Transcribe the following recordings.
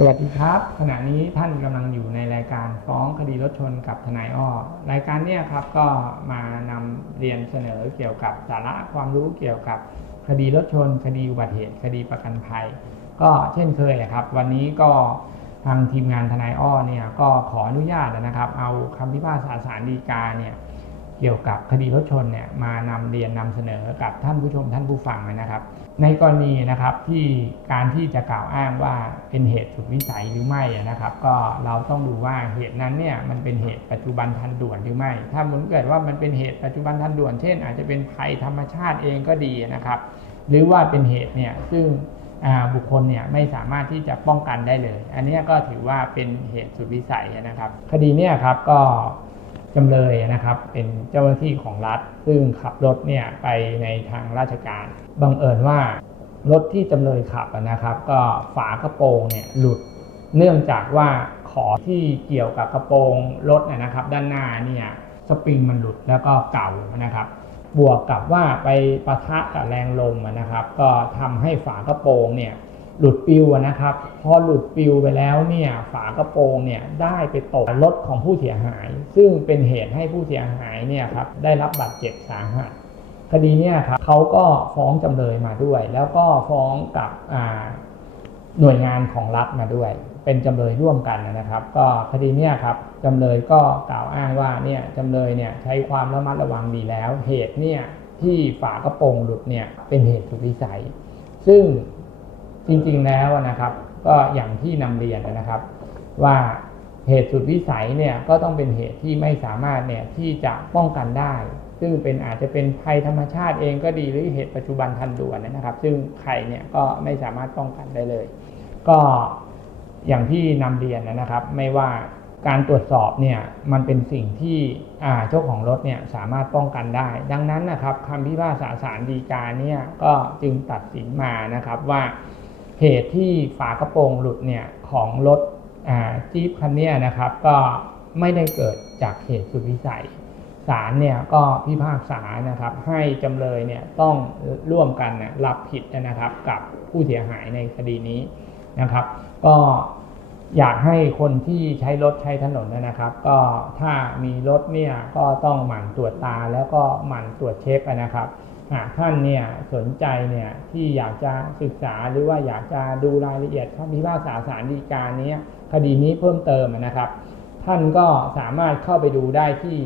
สวัสดีครับ ขณะนี้ท่านกำลังอยู่ในรายการฟ้องคดีรถชนกับทนายอ้อรายการเนี้ยครับก็มานำเรียนเสนอเกี่ยวกับสาระความรู้เกี่ยวกับคดีรถชน คดีอุบัติเหตุ คดีประกันภัย ก็เช่นเคยครับ วันนี้ก็ทางทีมงานทนายอ้อเนี่ยก็ขออนุญาตนะครับ เอาคำพิพากษาศาลฎีกาเนี่ย เกี่ยวกับคดีรถชนเนี่ยมานำเรียนนำเสนอกับท่านผู้ชมท่านผู้ฟังนะครับ ในกรณีนะครับที่การที่จะกล่าวอ้างว่าเป็นเหตุสุดวิสัยหรือไม่นะครับ ก็เราต้องดูว่าเหตุนั้นเนี่ยมันเป็นเหตุปัจจุบันทันด่วนหรือไม่ ถ้ามันเกิดว่ามันเป็นเหตุปัจจุบันทันด่วน เช่น อาจจะเป็นภัยธรรมชาติเองก็ดีนะครับ หรือว่าเป็นเหตุเนี่ยซึ่งบุคคลเนี่ยไม่สามารถที่จะป้องกันได้เลย อันนี้ก็ถือว่าเป็นเหตุสุดวิสัยนะครับ คดีเนี่ยครับก็ จำเลยนะครับเป็นเจ้าหน้าที่ของรัฐ ซึ่งขับรถเนี่ยไปในทางราชการบังเอิญว่ารถที่จำเลยขับนะครับ ก็ฝากระโปรงเนี่ยหลุด เนื่องจากว่าขอที่เกี่ยวกับกระโปรงรถนะครับ ด้านหน้าเนี่ยสปริงมันหลุดแล้วก็เก่านะครับ บวกกับว่าไปปะทะกับแรงลมนะครับ ก็ทำให้ฝากระโปรงเนี่ย หลุดปิวนะครับ พอหลุดปิวไปแล้วเนี่ยฝากระโปรงเนี่ยได้ไปตกรถของผู้เสียหาย ซึ่งเป็นเหตุให้ผู้เสียหายเนี่ยครับได้รับบาดเจ็บสาหัสคดีเนี่ยครับเขาก็ฟ้องจำเลยมาด้วย แล้วก็ฟ้องกับหน่วยงานของรัฐมาด้วย เป็นจำเลยร่วมกันนะครับ ก็คดีเนี่ยครับจำเลยก็กล่าวอ้างว่าเนี่ยจำเลยเนี่ยใช้ความระมัดระวังดีแล้ว เหตุเนี่ยที่ฝากระโปรงหลุดเนี่ยเป็นเหตุสุดวิสัย ซึ่ง จริงๆแล้วนะครับ ก็อย่างที่นำเรียนนะครับ ว่าเหตุสุดวิสัยเนี่ยก็ต้องเป็นเหตุที่ไม่สามารถเนี่ยที่จะป้องกันได้ ซึ่งเป็นอาจจะเป็นภัยธรรมชาติเองก็ดีหรือเหตุปัจจุบันทันด่วนนะครับ ซึ่งใครเนี่ยก็ไม่สามารถป้องกันได้เลย ก็อย่างที่นำเรียนนะครับ ไม่ว่าการตรวจสอบเนี่ยมันเป็นสิ่งที่อาเจ้าของรถเนี่ยสามารถป้องกันได้ ดังนั้นนะครับคำพิพากษาศาลฎีกาเนี่ยก็จึงตัดสินมานะครับว่า เหตุที่ฝากระโปรงหลุดเนี่ยของรถจี๊ปคันนี้นะครับ ก็ไม่ได้เกิดจากเหตุสุดวิสัยศาลเนี่ยก็พิพากษานะครับให้จำเลยเนี่ยต้องร่วมกันนะรับผิดนะครับกับผู้เสียหายในคดีนี้นะครับ ก็อยากให้คนที่ใช้รถใช้ถนนนะครับ ก็ถ้ามีรถเนี่ยก็ต้องหมั่นตรวจตาแล้วก็หมั่นตรวจเช็คนะครับ หากท่านเนี่ยสนใจเนี่ยที่อยากจะศึกษาหรือว่าอยากจะดูรายละเอียดคำพิพากษาศาลฎีกาเนี้ยคดีนี้เพิ่มเติมนะครับ ท่านก็สามารถเข้าไปดูได้ที่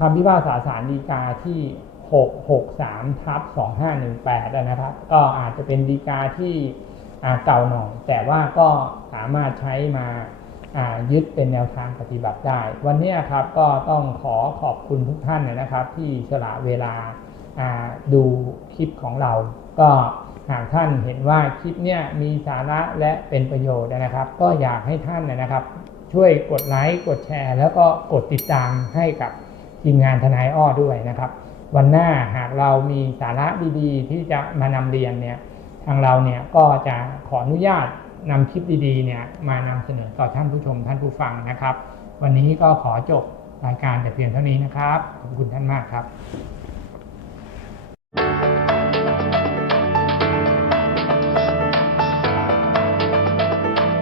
คำพิพากษาศาลฎีกาที่ 663ทับ2518นะครับ ก็อาจจะเป็นฎีกาที่เก่าหน่อยแต่ว่าก็สามารถใช้มายึดเป็นแนวทางปฏิบัติได้ วันนี้ครับก็ต้องขอขอบคุณทุกท่านนะครับ ที่สละเวลา ดูคลิปของเรา ก็หากท่านเห็นว่าคลิปเนี้ยมีสาระและเป็นประโยชน์นะครับ ก็อยากให้ท่านนะครับ ช่วยกดไลค์กดแชร์ แล้วก็กดติดตามให้กับทีมงานทนายอ้อด้วยนะครับ วันหน้าหากเรามีสาระดีๆ ที่จะมานำเรียนเนี่ยทางเราเนี่ยก็จะขออนุญาตนำคลิปดีๆเนี่ยมานำเสนอต่อท่านผู้ชมท่านผู้ฟังนะครับ วันนี้ก็ขอจบรายการแต่เพียงเท่านี้นะครับขอบคุณท่านมากครับ